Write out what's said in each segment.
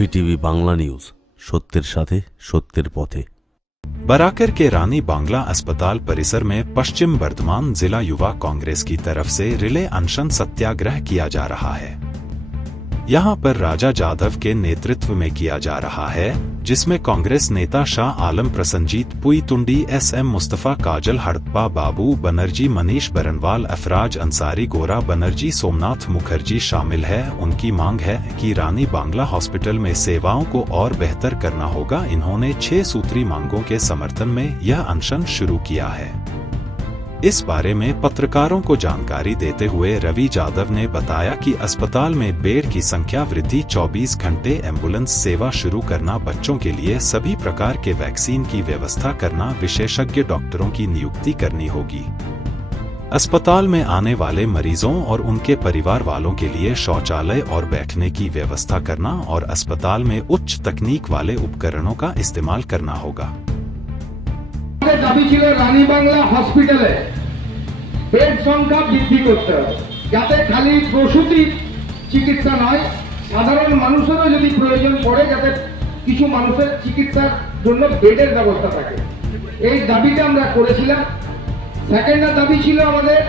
VTV Bangla news, সত্যের সাথে সত্যের পথে। बराकर के रानी बांग्ला अस्पताल परिसर में पश्चिम बर्धमान जिला युवा कांग्रेस की तरफ से रिले अनशन सत्याग्रह किया जा रहा है। यहां पर राजा जाधव के नेतृत्व में किया जा रहा है, जिसमें कांग्रेस नेता शाह आलम, प्रसन्नजीत पुईतुंडी, एसएम मुस्तफा, काजल हड़प्पा, बाबू बनर्जी, मनीष बरनवाल, अफराज अंसारी, गोरा बनर्जी, सोमनाथ मुखर्जी शामिल है। उनकी मांग है कि रानी बांग्ला हॉस्पिटल में सेवाओं को और बेहतर करना होगा। इन्होंने 6 सूत्री मांगों के समर्थन में यह अनशन शुरू किया है। इस बारे में पत्रकारों को जानकारी देते हुए रवि जाधव ने बताया कि अस्पताल में बेड की संख्या वृद्धि, 24 घंटे एम्बुलेंस सेवा शुरू करना, बच्चों के लिए सभी प्रकार के वैक्सीन की व्यवस्था करना, विशेषज्ञ डॉक्टरों की नियुक्ति करनी होगी। अस्पताल में आने वाले मरीजों और उनके परिवार वालों के लिए शौचालय और बैठने की व्यवस्था करना और अस्पताल में उच्च तकनीक वाले उपकरणों का इस्तेमाल करना होगा। দাবি ছিল রানী বাংলা হসপিটালে বেড সংখ্যা বৃদ্ধি করতে হবে, যাতে খালি প্রসূতি চিকিৎসা নয়, সাধারণ মানুষেরও যদি প্রয়োজন পড়ে যাতে কিছু মানুষের চিকিৎসার জন্য বেডের ব্যবস্থা থাকে। এই দাবিটা আমরা করেছিলাম। সেকেন্ড দাবি ছিল আমাদের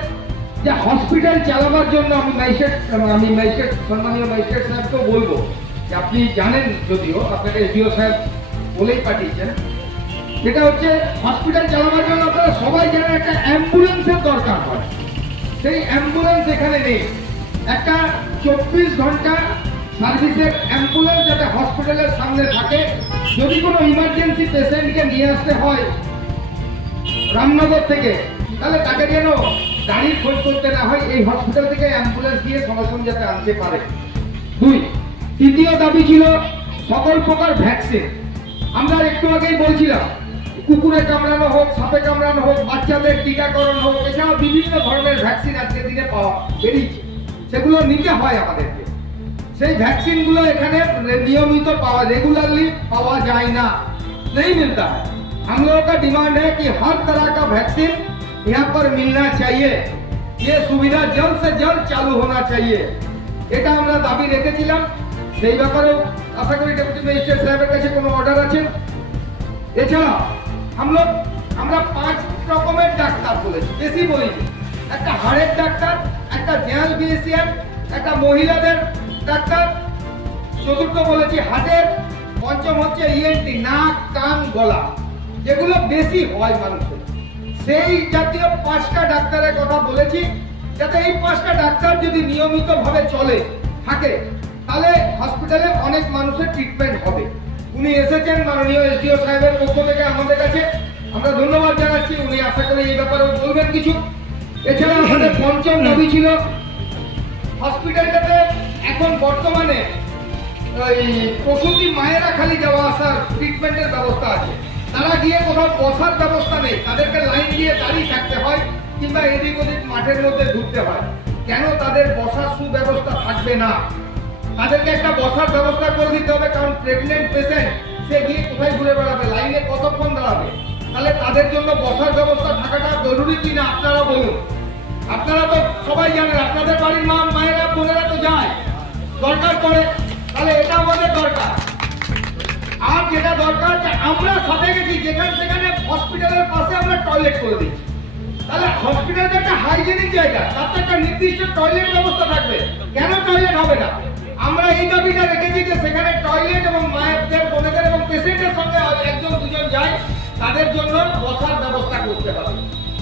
যে হসপিটাল চালাবার জন্য আমি ম্যাজিস্ট্রেট সম্মানীয় ম্যাজিস্ট্রেট সাহেবকেও বলবো যে আপনি জানেন, যদিও আপনাকে এসডিও সাহেব বলেই পাঠিয়েছেন, যেটা হচ্ছে হসপিটাল চালানোর জন্য আপনারা সবাই জানেন একটা অ্যাম্বুলেন্সের দরকার হয়। সেই অ্যাম্বুলেন্স এখানে নেই। একটা 24 ঘন্টা সার্ভিসের অ্যাম্বুলেন্স যাতে হসপিটালের সামনে থাকে, যদি কোনো ইমার্জেন্সি পেশেন্টকে নিয়ে আসতে হয় রামনগর থেকে, তাহলে তাকে যেন গাড়ির খোঁজ করতে না হয়, এই হসপিটাল থেকে অ্যাম্বুলেন্স দিয়ে সঙ্গে যাতে আনতে পারে। 2, তৃতীয় দাবি ছিল সকল প্রকার ভ্যাকসিন। আমরা একটু আগেই বলছিলাম, কুকুরে কামড়ানো হোক, সাপে কামড়ানো হোক, বাচ্চাদের টিকাকরণ হোক, এছাড়াও বিভিন্ন ধরনের ভ্যাকসিন আজকের দিনে পাওয়া বেরিয়েছে, সেগুলো নিতে হয় আমাদেরকে। সেই ভ্যাকসিনগুলো এখানে নিয়মিত रेगुलरली पावा जाए ना, नहीं मिलता है। हम लोगों का डिमांड है कि हर तरह का वैक्सीन यहाँ पर मिलना चाहिए। ये सुविधा जल्द से जल्द चालू होना चाहिए। এটা আমরা দাবি রেখেছিলাম। সেই ব্যাপারেও আশা করি ডেপুটি ম্যাজিস্ট্রেট সাহেবের কাছে কোনো অর্ডার আছে। এছাড়া আমরা 5 রকমের ডাক্তার বলেছি, বেশি বলেছি। একটা হাড়ের ডাক্তার, একটা জেনারেল ফিজিশিয়ান, একটা মহিলাদের ডাক্তার, চতুর্থ বলেছি হার্টের, পঞ্চম হচ্ছে ইএনটি, নাক কান গলা, যেগুলো বেশি হয় মানুষের, সেই জাতীয় 5টা ডাক্তারের কথা বলেছি। যাতে এই 5টা ডাক্তার যদি নিয়মিত ভাবে চলে থাকে, তাহলে হসপিটালে অনেক মানুষের ট্রিটমেন্ট হবে। উনি এসেছেন মাননীয় এসডিও সাহেবের পক্ষ থেকে আমাদের কাছে, আমরা ধন্যবাদ জানাচ্ছি। উনি আশা করি এই ব্যাপারে বলবেন কিছু। এছাড়া আমাদের পঞ্চম দাবি ছিল হসপিটালটাতে এখন বর্তমানে প্রসূতি মায়েরা খালি যাওয়া আসার ট্রিটমেন্টের ব্যবস্থা আছে, তারা গিয়ে কোথাও বসার ব্যবস্থা নেই, তাদেরকে লাইন দিয়ে দাঁড়িয়ে থাকতে হয় কিংবা এদিক ওদিক মাঠের মধ্যে ঢুকতে হয়। কেন তাদের বসার সুব্যবস্থা থাকবে না? তাদেরকে একটা বসার ব্যবস্থা করে দিতে হবে, কারণ প্রেগনেন্ট পেশেন্ট সে গিয়ে কোথায় ঘুরে বেড়াবে, লাইনে কতক্ষণ দাঁড়াবে? তাহলে তাদের জন্য বসার ব্যবস্থা থাকাটা জরুরি কিনা আপনারা বলুন। আপনারা তো সবাই জানেন, আপনাদের বাড়ির মায়েরা বোনেরা তো যায়, দরকার পড়ে, তাহলে এটা আমাদের দরকার। আর যেটা দরকার যে আমরা সাথে গেছি, সেখানে হসপিটালের পাশে আমরা টয়লেট করে দিচ্ছি, তাহলে হসপিটালটা একটা হাইজেনিক জায়গা, তার তো একটা নির্দিষ্ট টয়লেট ব্যবস্থা থাকবে। কেন টয়লেট হবে না? আমরা এই দাবিটা রেখেছি যে সেখানে টয়লেট এবং মায়েদের, বোনেদের এবং পেশেন্টের সঙ্গে 1-2 জন যায়, তাদের জন্য বসার ব্যবস্থা করতে হবে।